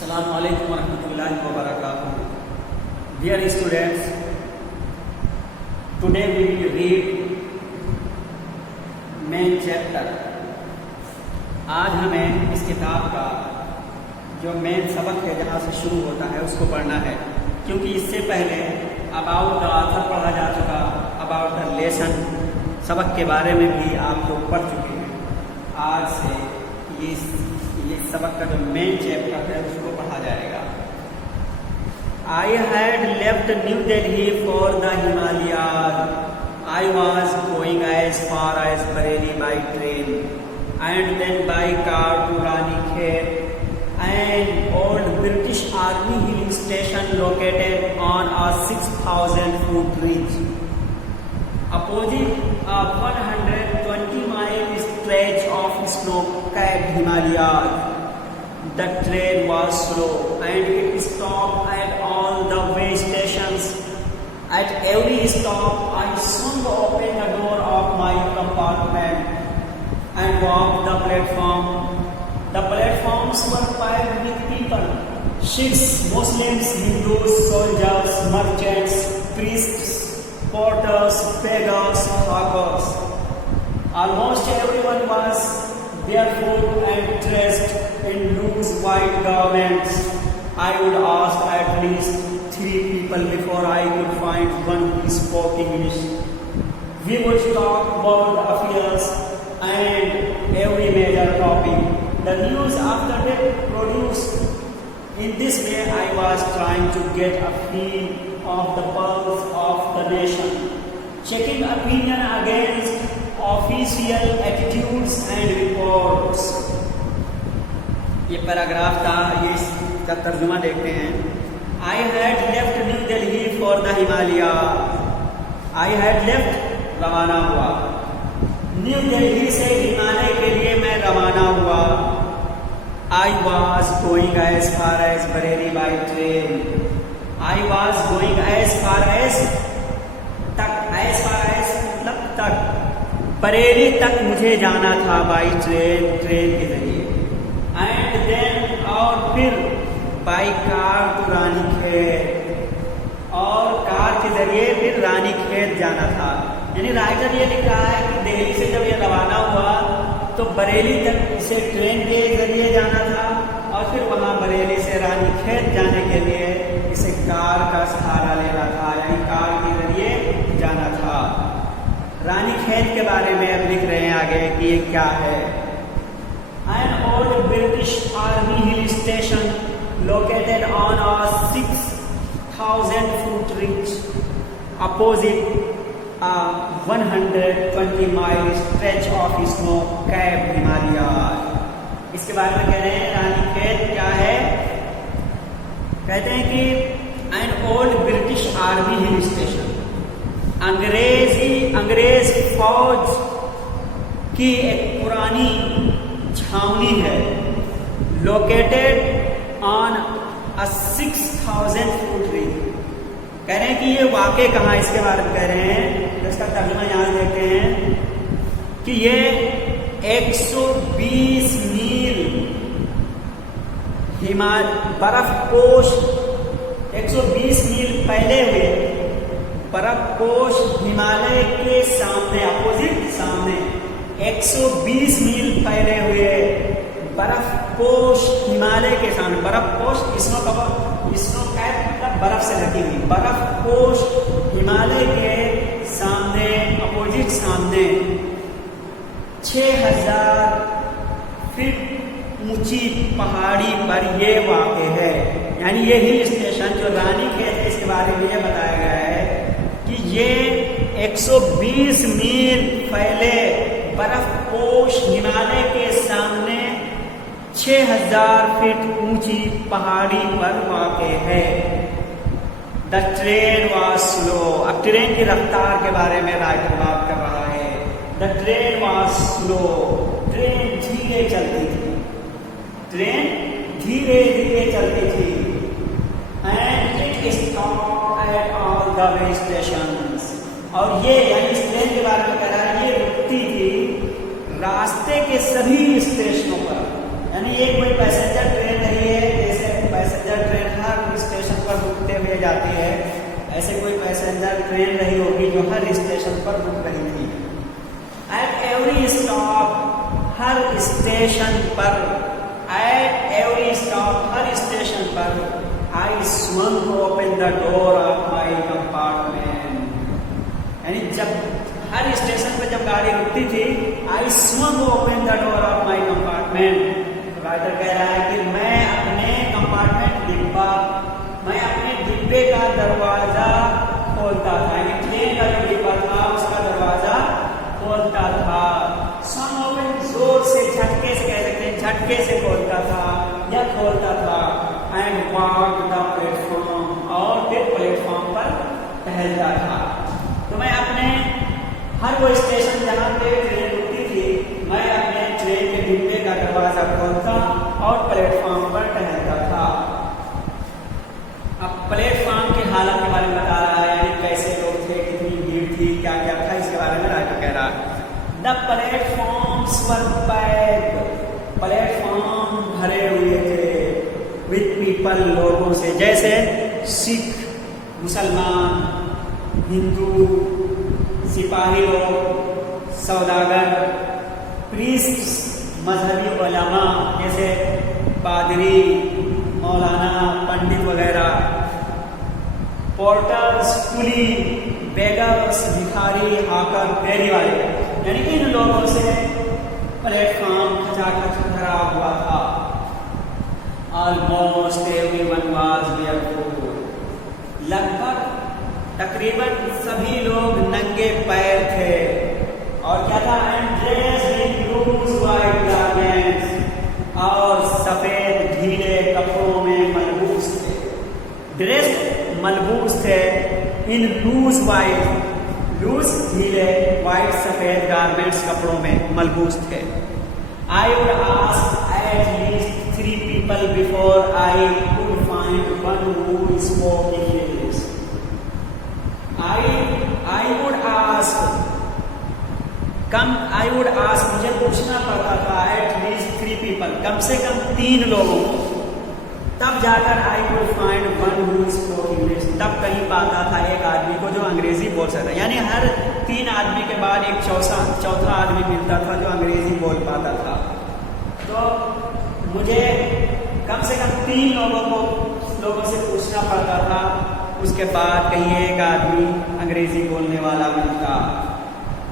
Assalamu alaikum warahmatullahi wabarakatuh. Dear students, today we will read main chapter. आज हमें इस किताब का जो मेन सबक है जहाँ से शुरू होता है उसको पढ़ना है, क्योंकि इससे पहले अबाउट द ऑथर पढ़ा जा चुका, अबाउट द लेसन सबक के बारे में भी आप लोग पढ़ चुके हैं। आज से ये सबक का जो मेन चैप्टर है उसको पढ़ा जाएगा। I had left New Delhi for the Himalayas. I was going as far as Bareilly by train and then by car to Ranikhet, an old British Army hill station located on a 6,000-foot ridge. Opposite a 120-mile stretch of snow-capped Himalayas. The train was slow and it stopped at all the way stations. At every stop, I swung open the door of my compartment and walked the platform. The platforms were packed with people: Sikhs, Muslims, Hindus, soldiers, merchants, priests, porters, beggars, hawkers. Almost everyone was barefoot and dressed in loose white garments. I would ask at least 3 people before I could find one who spoke English. We would talk about the affairs and every major topic. The news after that produced. In this way, I was trying to get a feel of the pulse of the nation, checking opinion against official attitudes and reports. ये paragraph था, ये इसका तर्जुमा देखते हैं। I had left New Delhi for the Himalayas. I had left रवाना हुआ, new Delhi से हिमालय के लिए मैं रवाना हुआ। I was going as far as Bareilly by train. I was going as far as मतलब तक, बरेली तक मुझे जाना था बाई ट्रेन के जरिए। एंड देन और फिर बाई कार टू रानीखेत, और कार के जरिए फिर रानीखेत जाना था। यानी राइटर ये लिख रहा है कि दिल्ली से जब ये रवाना हुआ तो बरेली तक इसे ट्रेन के जरिए जाना था, और फिर वहाँ बरेली से रानीखेत जाने के लिए इसे कार का सहारा लेना था, यानी कार के जरिए जाना था। रानीखेत के बारे में अब लिख रहे हैं आगे कि ये क्या है। An old British Army hill station located on a 6,000-foot ridge opposite a 120-mile stretch of snow-capped Himalayas. इसके बारे में कह रहे हैं रानीखेत क्या है। कहते हैं कि an old British Army hill station, अंग्रेज फौज की एक पुरानी छावनी है। Located on a 6,000-foot ridge, कह रहे हैं कि ये वाकई कहाँ, इसके बारे में कह रहे हैं। इसका तर्जुमा यहाँ देखते हैं कि ये 120 मील बर्फपोश 120 मील फैले हुए बर्फपोश हिमालय के सामने, अपोजिट सामने 120 मील फैले हुए बर्फपोश हिमालय के सामने। बर्फपोश स्नो कैप मतलब बर्फ से ढकी हुई, बर्फपोश हिमालय के सामने, अपोजिट सामने 6,000 फीट ऊंची पहाड़ी पर ये वाक़ है। यानी ये हिल स्टेशन जो रानीखेत है, इसके बारे में ये बताया गया है कि ये 120 मील फैले बर्फपोश हिमालय के सामने 6,000 फीट ऊंची पहाड़ी पर वाक़ है। द ट्रेन वाज स्लो, अब ट्रेन की रफ्तार के बारे में राइटर बात कर रहा है। The train was slow, train धीरे चलती थी, ट्रेन धीरे धीरे चलती थी। And it stopped at all the way stations, और ये यानी इस ट्रेन के बारे में कह रहा है, ये रुकती थी रास्ते के सभी स्टेशनों पर। यानी एक कोई पैसेंजर ट्रेन नहीं है जैसे जाती है, ऐसे कोई पैसेंजर ट्रेन रही होगी जो हर स्टेशन पर रुक रही थी। एट एवरी स्टॉप, हर स्टेशन पर, एट एवरी स्टॉप, हर स्टेशन पर, I swung open the door of my compartment. यानी जब हर स्टेशन पर जब गाड़ी रुकती थी, I swung open the door of my compartment. Writer कह रहा है कि मैं अपने कंपार्टमेंट डिब्बा, मैं अपने डिब्बे का दरवाजा खोलता था, यानी ट्रेन का जो डिब्बा था उसका दरवाजा खोलता था। स्वंग ओपन जोर से, झटके से कह सकते हैं, झटके से खोलता था या खोलता था। एंड वॉक द प्लेटफॉर्म, और फिर प्लेटफॉर्म पर टहलता था। तो मैं अपने हर वो स्टेशन जहाँ पे ट्रेन रुकती थी, मैं अपने ट्रेन के डिब्बे का दरवाजा खोलता और प्लेटफॉर्म पर टहलता था। अब प्लेटफॉर्म की हालत के बारे में बता रहा है, यानी कैसे लोग थे, कितनी भीड़ थी, क्या क्या था, इसके बारे में राइटर कह रहा है। The platforms were packed, platform भरे हुए थे विद पीपल, लोगों से, जैसे सिख, मुसलमान, हिंदू, सिपाही लोग, सौदागर, प्रीस्ट्स, मजहबी उलमा जैसे पादरी, मौलाना, पंडित वगैरह, पोर्टर्स, कुली, बेगर्स, भिखारी, हाकर, फेरी वाले, यानी इन लोगों से प्लेटफॉर्म खचाखच भरा हुआ था। ऑलमोस्ट एवरीवन वाज बेयरफुट, लगभग तकरीबन सभी लोग नंगे पैर थे। और क्या था? Dressed in loose white garments, और सफेद ढीले कपड़ों में मलबूस थे। ड्रेस्ड मलबूस थे इन लूज व्हाइट, लूज ढीले, व्हाइट सफेद गारमेंट्स, कपड़ों में मलबूस थे। I would ask at least 3 people before I could find one who spoke English. I would ask, मुझे पूछना पड़ता था at least 3 people, कम से कम 3 लोगों को, तब जाकर I could find one who spoke English, तब कहीं पाता था एक आदमी को जो अंग्रेजी बोल सकता, यानी हर 3 आदमी के बाद एक चौथा आदमी मिलता था जो अंग्रेजी बोल पाता था। तो मुझे कम से कम 3 लोगों से पूछना पड़ता था, उसके बाद कहीं एक आदमी अंग्रेजी बोलने वाला मिलता।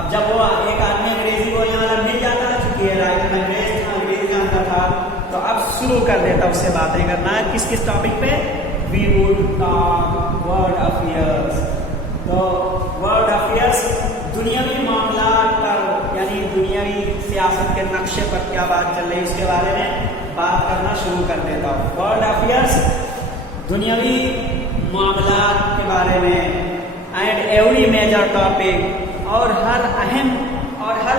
अब जब वो एक आदमी अंग्रेजी बोलने वाला मिल जाता, चूंकि राइटर अंग्रेज था, अंग्रेजी जानता था, तो अब शुरू कर देता उससे बातें करना। किस टॉपिक पे? We would talk world affairs. तो वर्ल्ड अफेयर्स, दुनियावी मामला पर, यानी दुनियावी सियासत के नक्शे पर क्या बात चल रही है उसके बारे में बात करना शुरू कर देता हूँ। वर्ल्ड अफेयर्स, दुनियावी मामला के बारे में, एंड एवरी मेजर टॉपिक, और हर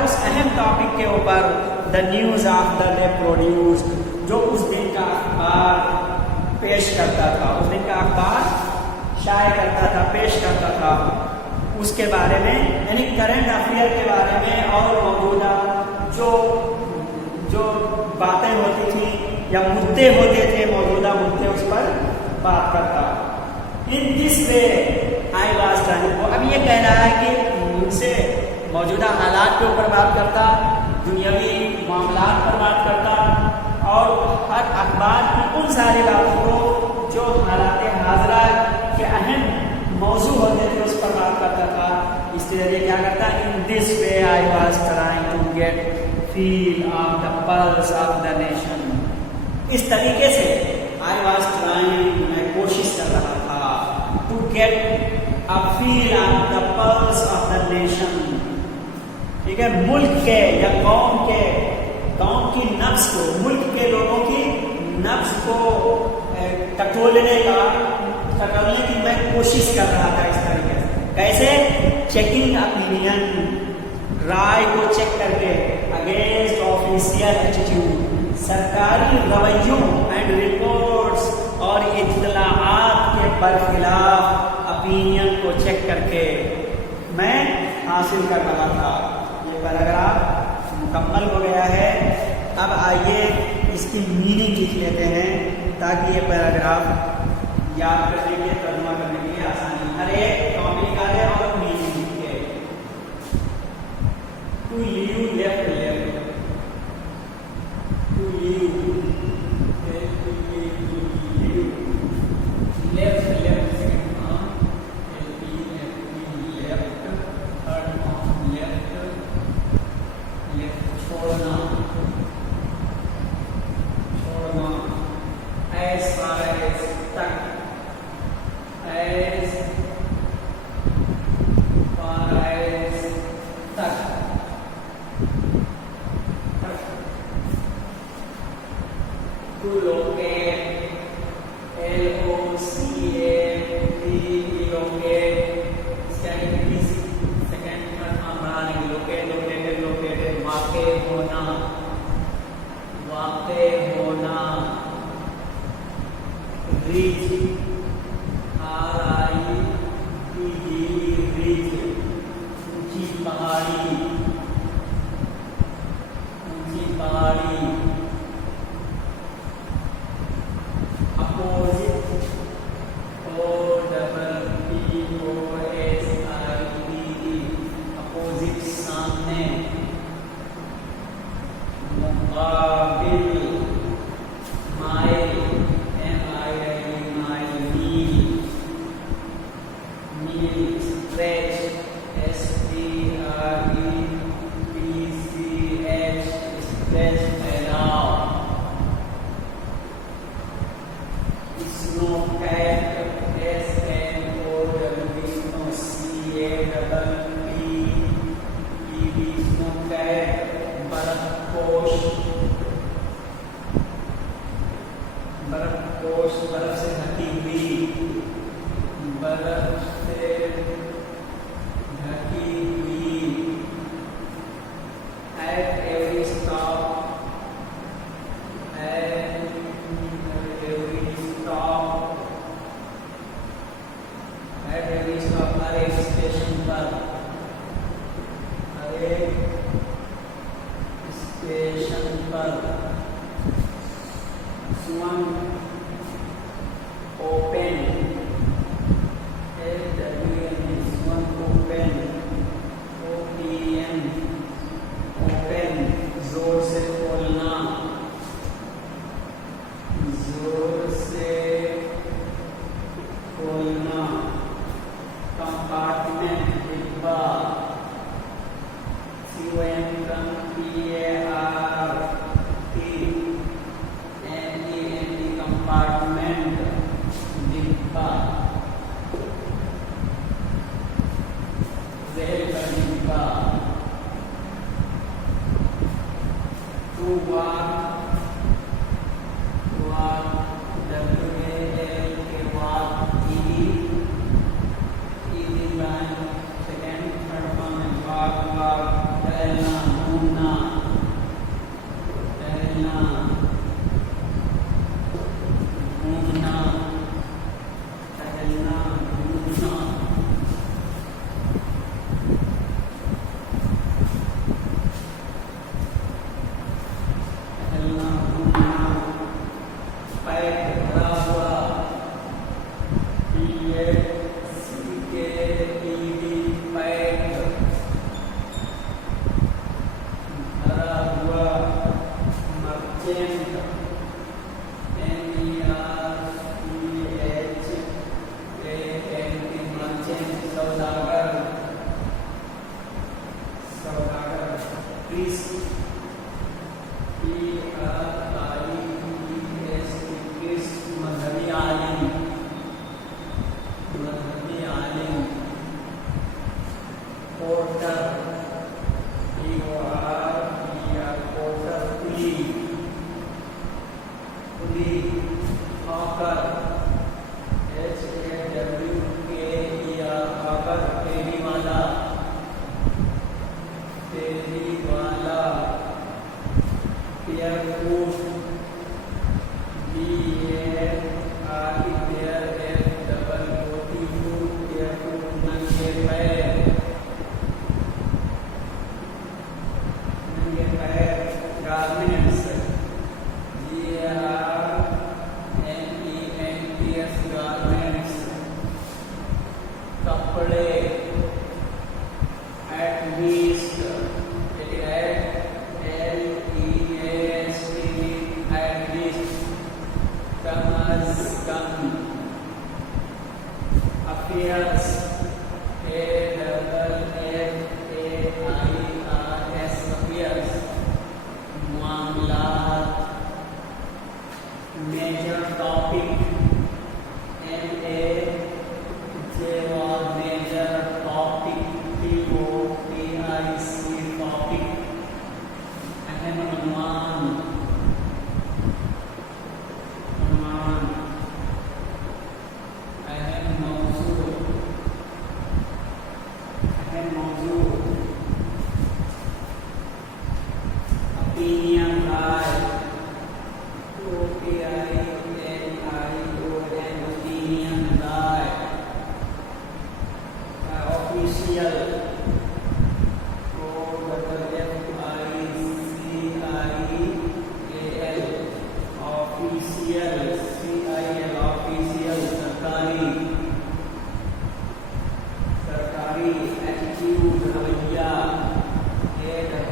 उस अहम टॉपिक के ऊपर the news of the day produced, जो उस दिन का अखबार पेश करता था, उस दिन का अखबार शाये करता था, पेश करता था, उसके बारे में, यानी करंट अफेयर के बारे में, और मौजूदा जो बातें होती थी या मुद्दे होते थे, मौजूदा मुद्दे, उस पर बात करता। In this way I was trying, वो अब ये कह रहा है कि उनसे मौजूदा हालात के ऊपर बात करता, दुनियावी मामलात पर बात करता, और हर अखबार की उन सारी बातों को जो हालात हाजरा के अहम मौजू होते थे उस पर बात करता था। इस तरह क्या करता? In this way I was trying to get feel of the pulse of the nation. इस तरीके से आई वाज ट्राइंग, मैं कोशिश कर रहा था, to get a feel of the pulse of the nation, ठीक है, मुल्क के या कौम की नब्ज को, मुल्क के लोगों की नब्ज को टटोलने की मैं कोशिश कर रहा था। इस तरीके से कैसे? चेकिंग ओपिनियन, राय को चेक करके, अगेंस्ट ऑफिशियल एटीट्यूड, सरकारी रवैयों एंड रिपोर्ट्स और इत्तलाआत के बरखिलाफ ओपिनियन को चेक करके मैं हासिल कर रहा था। ये पैराग्राफ मुकम्मल हो गया है। अब आइए इसकी मीनिंग लिख लेते हैं ताकि ये पैराग्राफ याद करने के लिए तर्जुमा पहले कॉपी निकाले और नीचे लिखे। To leave left left, to leave left left, second arm left, third arm left, left छोड़ना छोड़ना, as far as तक, as far as तक, to locate, locate, second बढ़ाने के locate, located, located, वाक़े होना, वाक़े होना, reach, reach, ऊंची पहाड़ी, ऊंची पहाड़ी, opposite, opposite, सामने, मुकाबिल, माइल, मील, stretch, stretch, फैलाव, snow cat, snow cat, बर्फपोश, बर्फपोश, बर्फ से ढकी हुई, बर्फ से ढकी हुई, at every stop, at every stop, at every stop, हर एक स्टेशन पर, हर एक स्टेशन पर, swung, open, swung, open, OPN, open, जोर से खोलना, जोर से खोलना, कंपार्टमेंट, डिब्बा, कंपार्टमेंट, डिब्बा, रेल का डिब्बा, टू वाक, वाक, WAL के वाक, ईदी लाइन, सेकेंड थर्ड फॉर्म में वाक, वाक, टहलना, घूमना, टहलना, घूमना, टहलना, घूमना, टहलना, घूमना, पैर भरा हुआ, पैर भरा हुआ, मर्चेंट, मर्चेंट, सौदागर, सौदागर, कृष्ण, कृष्ण, मजहबी आलिम, मजहबी आलिम, पोर्टर, पोर्टर, कुली, कुली, हॉकर, हॉकर, फेरी वाला, फेरी वाला, एयरपोर्ट, नंगे पैर, garments, GARMENTS, garments, affairs, AFFAIRS affairs, मामलात, major topic, major topic, TOPIC topic, अहम अनुमान, अहम मौजू, opinion, राय, opinion, राय, official, official, CIL, official, सरकारी, attitude, रवैया, ATTITUDE,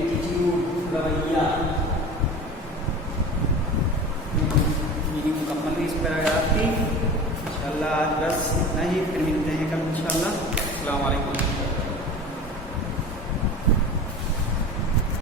attitude, रवैया। मेरी मुकम्मल है इस पैराग्राफ की। इंशाल्लाह आज बस इतना ही, फिर मिलते हैं कल इंशाल्लाह। अस्सलाम वालेकुम।